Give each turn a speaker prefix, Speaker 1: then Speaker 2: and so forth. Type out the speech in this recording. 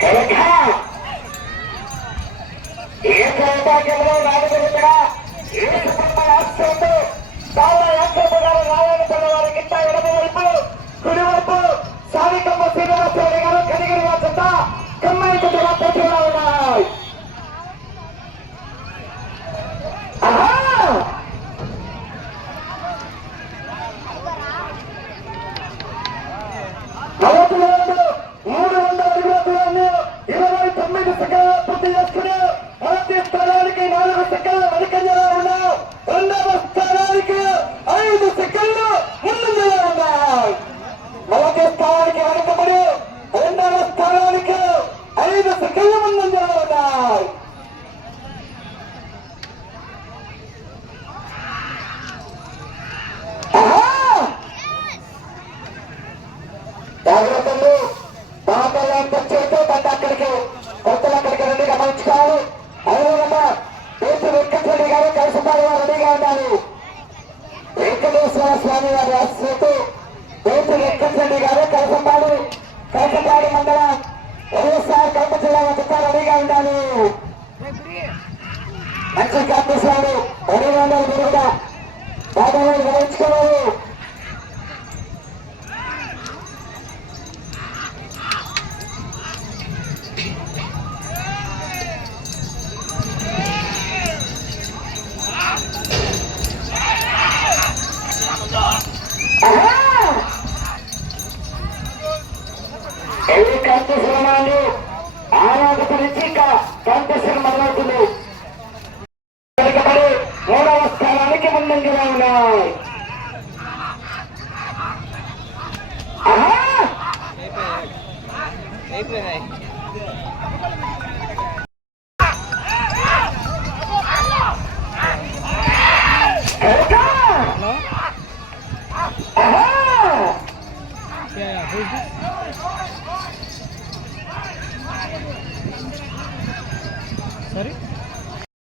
Speaker 1: కనుక ఏ సౌభాగ్యంలో నాలుగుగా ఏ రాష్ట్రంలో సెకండ్ల వెనుకంజలో ఉన్నాం రెండవ స్థానానికి ఐదు సెకండ్లు ముందంజలో ఉన్నాయి మొదటి స్థానానికి వెనుకబడి రెండవ స్థానానికి ఐదు సెకండ్ల ముందంజలో ఉన్నాయి! జాగ్రత్తలు వెంకటరెడ్డి గారు కలిసిపాడు వారు రెడీగా ఉండాలి వెంకటేశ్వర స్వామి వారి ఆశ్రయిస్తూ దేశ వెంకటరెడ్డి గారు కలిసంపాడు కలిసపాడు మండలం వైఎస్ఆర్ కడప జిల్లా వద్ద రెడీగా ఉండాలి మంచి కాంగ్రెస్ రెడీగా ఉండాలి మీరు కూడా బాగా గమనించుకోవాలి కాంగ్రెస్ రుణాలు ఆరాధపు నుంచి ఇంకా కాంగ్రెస్ మొదలవుతుంది మూడవ స్థానానికి ముందంజలో ఉన్నాయి Yeah,
Speaker 2: who's this?